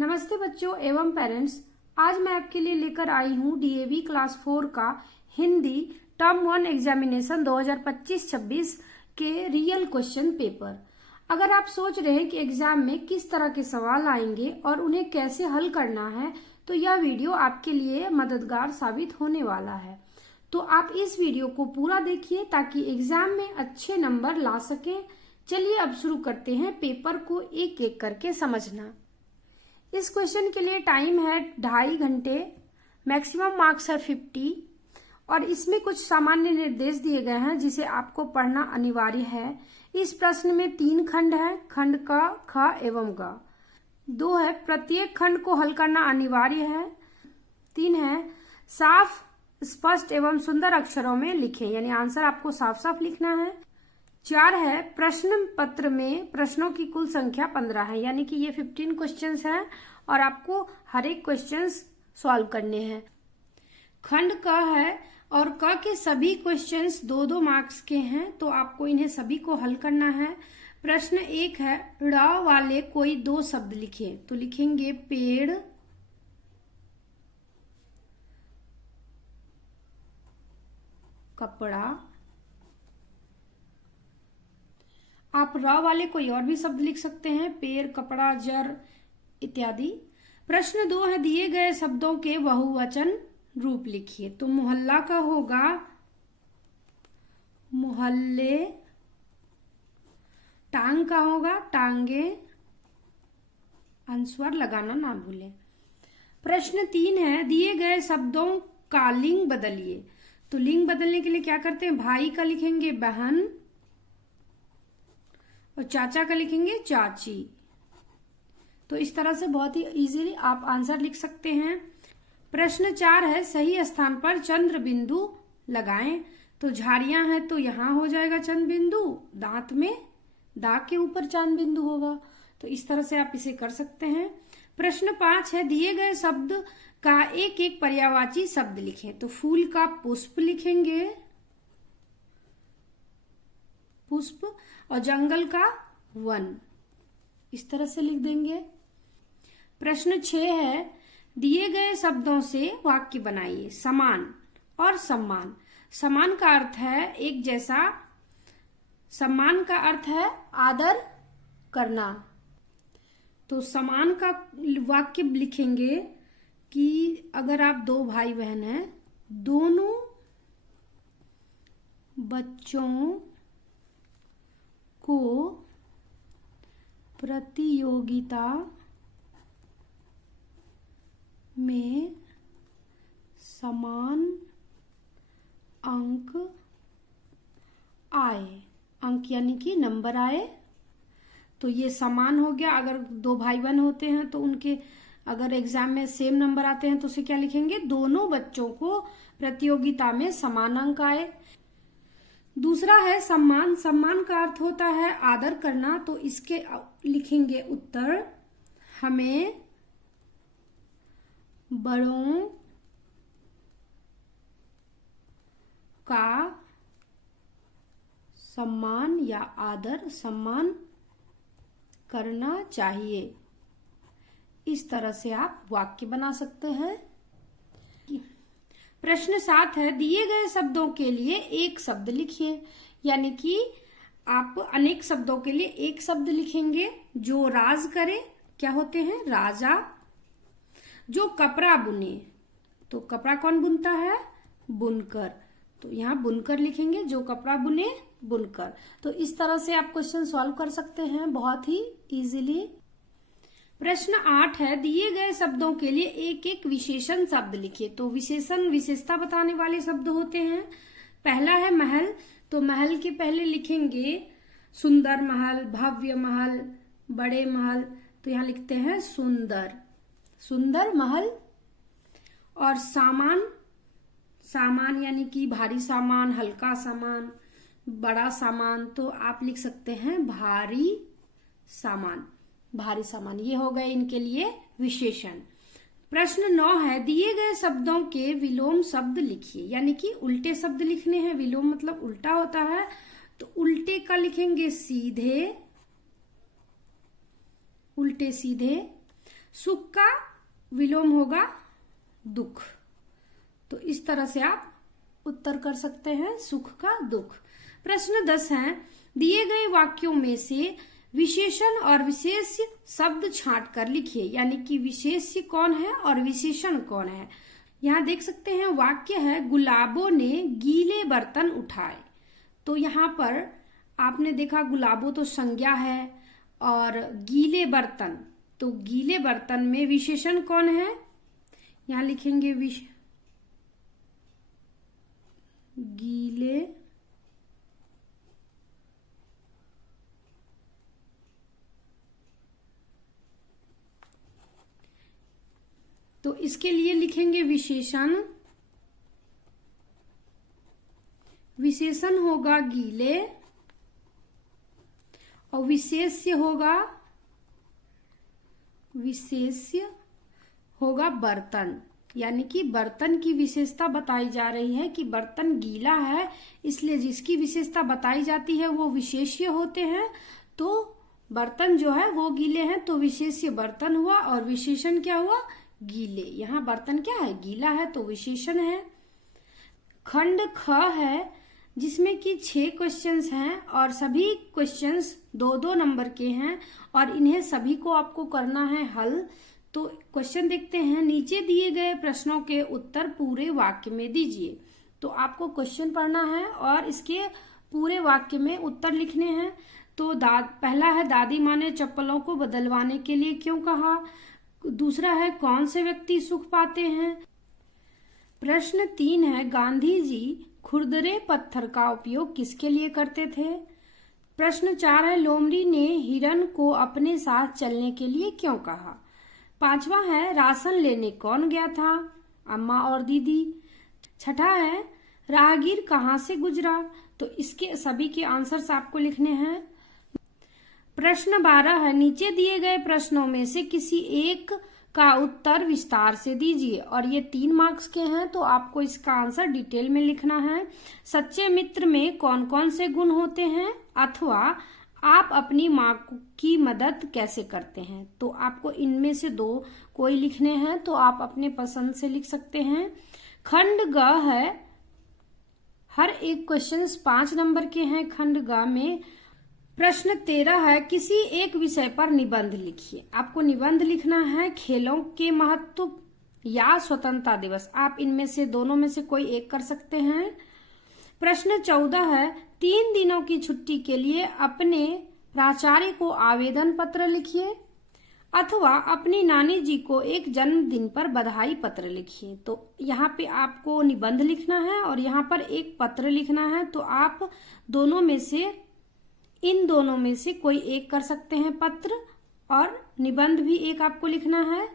नमस्ते बच्चों एवं पेरेंट्स। आज मैं आपके लिए लेकर आई हूँ डीएवी क्लास 4 का हिंदी टर्म 1 एग्जामिनेशन 2025-26 के रियल क्वेश्चन पेपर। अगर आप सोच रहे हैं कि एग्जाम में किस तरह के सवाल आएंगे और उन्हें कैसे हल करना है, तो यह वीडियो आपके लिए मददगार साबित होने वाला है। तो आप इस वीडियो को पूरा देखिए ताकि एग्जाम में अच्छे नंबर ला सकें। चलिए अब शुरू करते हैं पेपर को एक एक करके समझना। इस क्वेश्चन के लिए टाइम है 2.5 घंटे, मैक्सिमम मार्क्स है 50 और इसमें कुछ सामान्य निर्देश दिए गए हैं जिसे आपको पढ़ना अनिवार्य है। इस प्रश्न में 3 खंड है, खंड क, ख एवं ग। 2 है, प्रत्येक खंड को हल करना अनिवार्य है। 3 है, साफ स्पष्ट एवं सुंदर अक्षरों में लिखें, यानी आंसर आपको साफ साफ लिखना है। 4 है, प्रश्न पत्र में प्रश्नों की कुल संख्या 15 है, यानी कि ये 15 क्वेश्चंस हैं और आपको हर एक क्वेश्चंस सॉल्व करने हैं। खंड क है और क के सभी क्वेश्चंस 2-2 मार्क्स के हैं, तो आपको इन्हें सभी को हल करना है। प्रश्न 1 है, ड़ वाले कोई 2 शब्द लिखें, तो लिखेंगे पेड़, कपड़ा। आप र वाले कोई और भी शब्द लिख सकते हैं, पेड़, कपड़ा, जर इत्यादि। प्रश्न 2 है, दिए गए शब्दों के बहुवचन रूप लिखिए, तो मोहल्ला का होगा मोहल्ले, टांग का होगा टांगे, अनुस्वार लगाना ना भूलें। प्रश्न 3 है, दिए गए शब्दों का लिंग बदलिए, तो लिंग बदलने के लिए क्या करते हैं, भाई का लिखेंगे बहन और चाचा का लिखेंगे चाची। तो इस तरह से बहुत ही इजीली आप आंसर लिख सकते हैं। प्रश्न 4 है, सही स्थान पर चंद्र बिंदु लगाएं, तो झाड़ियां हैं तो यहां हो जाएगा चंद्र बिंदु, दांत में दांत के ऊपर चंद्र बिंदु होगा, तो इस तरह से आप इसे कर सकते हैं। प्रश्न 5 है, दिए गए शब्द का एक एक पर्यायवाची शब्द लिखें, तो फूल का पुष्प लिखेंगे पुष्प और जंगल का वन, इस तरह से लिख देंगे। प्रश्न 6 है, दिए गए शब्दों से वाक्य बनाइए, समान और सम्मान। समान का अर्थ है एक जैसा, सम्मान का अर्थ है आदर करना, तो समान का वाक्य लिखेंगे कि अगर आप 2 भाई बहन हैं, दोनों बच्चों को प्रतियोगिता में समान अंक आए, अंक यानी कि नंबर आए, तो ये समान हो गया। अगर 2 भाई बहन होते हैं तो उनके अगर एग्जाम में सेम नंबर आते हैं तो उसे क्या लिखेंगे, दोनों बच्चों को प्रतियोगिता में समान अंक आए। दूसरा है सम्मान, सम्मान का अर्थ होता है आदर करना, तो इसके लिखेंगे उत्तर, हमें बड़ों का सम्मान या आदर सम्मान करना चाहिए। इस तरह से आप वाक्य बना सकते हैं। प्रश्न 7 है, दिए गए शब्दों के लिए एक शब्द लिखिए, यानी कि आप अनेक शब्दों के लिए एक शब्द लिखेंगे। जो राज करे, क्या होते हैं, राजा। जो कपड़ा बुने, तो कपड़ा कौन बुनता है, बुनकर, तो यहाँ बुनकर लिखेंगे, जो कपड़ा बुने बुनकर। तो इस तरह से आप क्वेश्चन सॉल्व कर सकते हैं बहुत ही इजीली। प्रश्न 8 है, दिए गए शब्दों के लिए एक एक विशेषण शब्द लिखिए, तो विशेषण विशेषता बताने वाले शब्द होते हैं। पहला है महल, तो महल के पहले लिखेंगे सुंदर महल, भव्य महल, बड़े महल, तो यहाँ लिखते हैं सुंदर, सुंदर महल। और सामान, सामान यानी कि भारी सामान, हल्का सामान, बड़ा सामान, तो आप लिख सकते हैं भारी सामान, भारी सामान। ये हो गए इनके लिए विशेषण। प्रश्न 9 है, दिए गए शब्दों के विलोम शब्द लिखिए, यानी कि उल्टे शब्द लिखने हैं। विलोम मतलब उल्टा होता है, तो उल्टे का लिखेंगे सीधे, उल्टे सीधे। सुख का विलोम होगा दुख। तो इस तरह से आप उत्तर कर सकते हैं, सुख का दुख। प्रश्न 10 है, दिए गए वाक्यों में से विशेषण और विशेष्य शब्द छांट कर लिखिए। यानी कि विशेष्य कौन है और विशेषण कौन है। यहाँ देख सकते हैं वाक्य है, गुलाबों ने गीले बर्तन उठाए। तो यहाँ पर आपने देखा गुलाबों तो संज्ञा है और गीले बर्तन, तो गीले बर्तन में विशेषण कौन है। यहाँ लिखेंगे गीले तो इसके लिए लिखेंगे विशेषण। विशेषण होगा गीले और विशेष्य होगा बर्तन। यानी कि बर्तन की विशेषता बताई जा रही है कि बर्तन गीला है, इसलिए जिसकी विशेषता बताई जाती है वो विशेष्य होते हैं। तो बर्तन जो है वो गीले हैं, तो विशेष्य बर्तन हुआ और विशेषण क्या हुआ, गीले। यहाँ बर्तन क्या है, गीला है, तो विशेषण है। खंड ख है जिसमें कि 6 क्वेश्चंस हैं और सभी क्वेश्चंस 2-2 नंबर के हैं और इन्हें सभी को आपको करना है हल। तो क्वेश्चन देखते हैं, नीचे दिए गए प्रश्नों के उत्तर पूरे वाक्य में दीजिए। तो आपको क्वेश्चन पढ़ना है और इसके पूरे वाक्य में उत्तर लिखने हैं। तो पहला है, दादी माँ ने चप्पलों को बदलवाने के लिए क्यों कहा। दूसरा है, कौन से व्यक्ति सुख पाते हैं। प्रश्न 3 है, गांधी जी खुरदरे पत्थर का उपयोग किसके लिए करते थे। प्रश्न 4 है, लोमड़ी ने हिरन को अपने साथ चलने के लिए क्यों कहा। 5वां है, राशन लेने कौन गया था, अम्मा और दीदी। 6ठा है, राहगीर कहाँ से गुजरा। तो इसके सभी के आंसर्स आपको लिखने हैं। प्रश्न 12 है, नीचे दिए गए प्रश्नों में से किसी एक का उत्तर विस्तार से दीजिए और ये 3 मार्क्स के हैं, तो आपको इसका आंसर डिटेल में लिखना है। सच्चे मित्र में कौन कौन से गुण होते हैं, अथवा आप अपनी माँ की मदद कैसे करते हैं। तो आपको इनमें से 2 कोई लिखने हैं, तो आप अपने पसंद से लिख सकते हैं। खंड ग है, हर एक क्वेश्चन 5 नंबर के हैं खंड ग में। प्रश्न 13 है, किसी एक विषय पर निबंध लिखिए। आपको निबंध लिखना है, खेलों के महत्व या स्वतंत्रता दिवस। आप इनमें से दोनों में से कोई एक कर सकते हैं। प्रश्न 14 है, 3 दिनों की छुट्टी के लिए अपने प्राचार्य को आवेदन पत्र लिखिए अथवा अपनी नानी जी को एक जन्मदिन पर बधाई पत्र लिखिए। तो यहाँ पे आपको निबंध लिखना है और यहाँ पर एक पत्र लिखना है। तो आप इन दोनों में से कोई एक कर सकते हैं, पत्र और निबंध भी एक आपको लिखना है।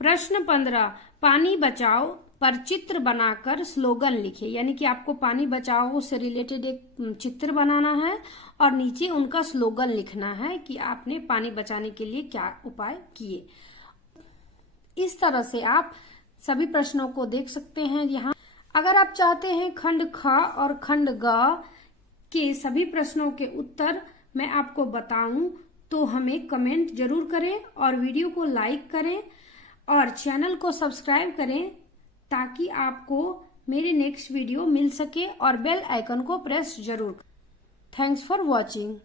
प्रश्न 15, पानी बचाओ पर चित्र बनाकर स्लोगन लिखिए। यानी कि आपको पानी बचाओ से रिलेटेड एक चित्र बनाना है और नीचे उनका स्लोगन लिखना है कि आपने पानी बचाने के लिए क्या उपाय किए। इस तरह से आप सभी प्रश्नों को देख सकते हैं। यहाँ अगर आप चाहते हैं खंड ख और खंड ग के सभी प्रश्नों के उत्तर मैं आपको बताऊं, तो हमें कमेंट जरूर करें और वीडियो को लाइक करें और चैनल को सब्सक्राइब करें ताकि आपको मेरे नेक्स्ट वीडियो मिल सके और बेल आइकन को प्रेस जरूर। Thanks for watching.